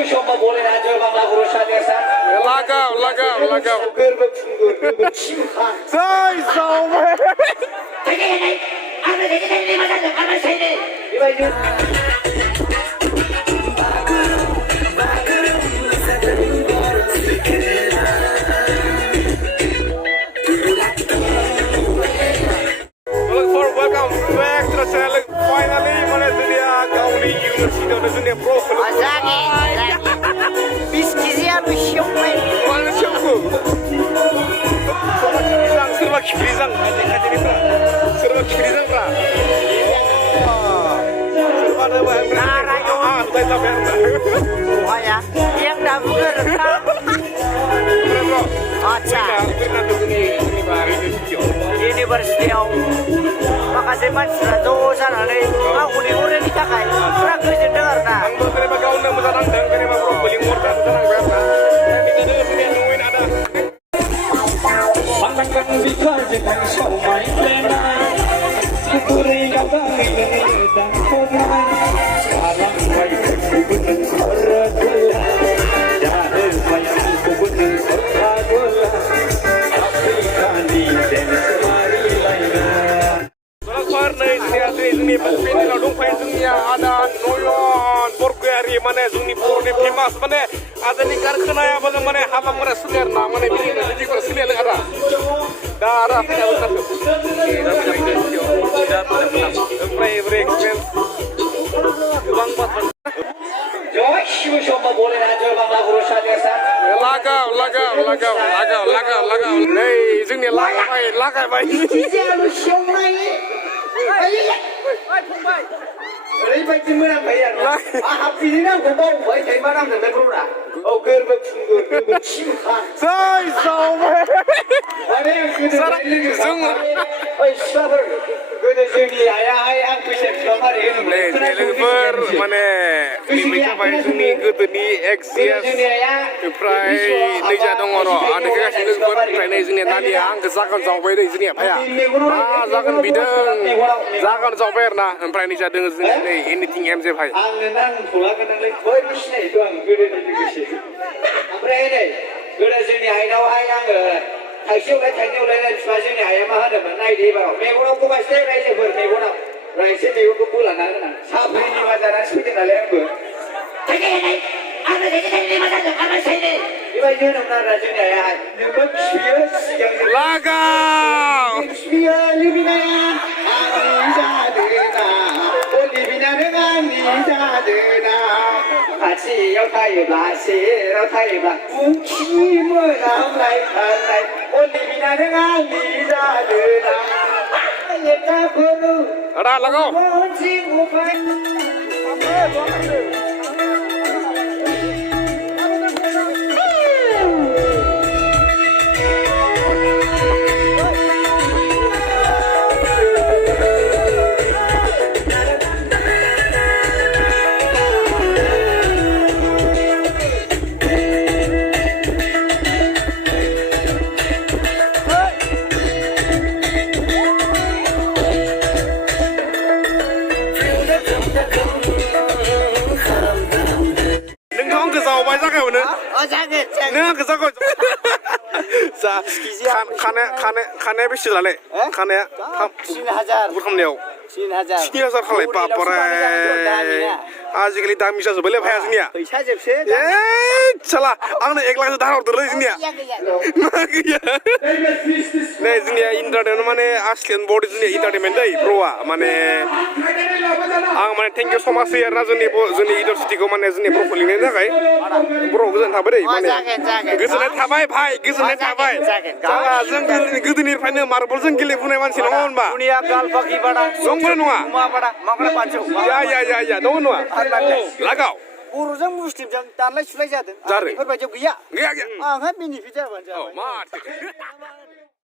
Siapa boleh aja bangla urusan desa. Lagau. Gerbek sungguh, simpan. Say so man. Apa jadi mana sini? Ibu. Welcome back to the channel. Finally, mana dunia gauni university dan dunia pro. Azagi. Biskizia bishomai. Mana siapa? Serba kifrizang. Serba kifrizang pra. Serba ada bahan. Betul tak bahan. Wahya. Yang dah bukan. Acha. University of makasih banyak dosan ale aku ni orang ni cakai orang kerja dengar na Ang mga kaya gaun na masarang dang kaya mga pro beli mortar masarang berapa? Kita dulu sini yang nungguin ada. Pandangkan bisa jangan somai lenai. Kupuri kau dari dan komai. Sekarang baik kubun tergula. Jangan bayang kubun tergula. Afrika di dan semari lainnya. Soalnya ini penting kalau dong faiznya ada noyon borgari mana zuni borne famous mana ada ni karkhana ya mana haba mana suler na mana bini na jadi kalau suler ada darah kita betul break uang buat Joy, siapa boleh aja bangla urusan desa. lagau nih zuni lagai baik Lấy bánh chim mưa phải à? Học gì nữa cũng bông phải chạy ba năm rồi đấy không ạ? Gerbek sungguh, simpan. say so man. Ada yang sudah Oi, sabar. Kita sini ayah aku siap hari ini. Nih lebar mana ni mereka main sini gitu ni XCS Prai ni jadong orang ada kerja sini lebar Prai ni sini nanti ang kesakan sampai di sini apa ya zakan bidang zakan sampai na Prai ni jadong sini ni anything MC Prai Ang pulang kan lagi koi rusnya itu ang gede ni kisah. Apa ini? Gede sini ayah ayah Thầy siêu lấy xóa siêu này em hết rồi nay đi vào mẹ của nó cũng phải xếp đây chứ vừa mẹ của nó rồi xếp mẹ của cũng là nó sao phải đi mà ra nó xếp cái này vừa thầy này anh này cái mà ra được anh xây đi đi bây giờ nó ra siêu này ai đừng có xía lagau xía như thế này anh ra được nào ôi đi bên nào anh đi ra được nào chỉ yêu thầy yêu thầy cũng chỉ mới làm lại này ôi đi bên nào anh đi ra được nào người ta cứ ada lagau muốn chỉ một phải Bài giác này nữa. Azagi. Nè cái giác rồi. Sa khane biết gì là lệ. Khane. 3000. Bukan leo. 3000. 3000 kali papore. Asikali dami sa sebelum hayas ni ya. पैसा जब से Salah. Angna 1 lakh dah order ni ya. Nih ini ya entertainment mana aslian body ini entertainment deh bro mana. Ang mana thank you so much ya Razuni university ko mana Razuni bro kuling ni kai. Bro guzan thabai deh mana. Guzan thabai bhai guzan thabai. Salah jeng guzan ni final marble jeng gile punai man sinamon ba. दुनिया काल पकी बड़ा Songkran nuah. उमा बड़ा मगरा पांचो Ya, no nuah. Lagau. बर'जों मुस्लिमजों दानलाय सुलाय जादों जादों बेफोरबायदियाव गैया Gaya. आंहा बेनिफिट जाबानो Oh, जाबाय mat.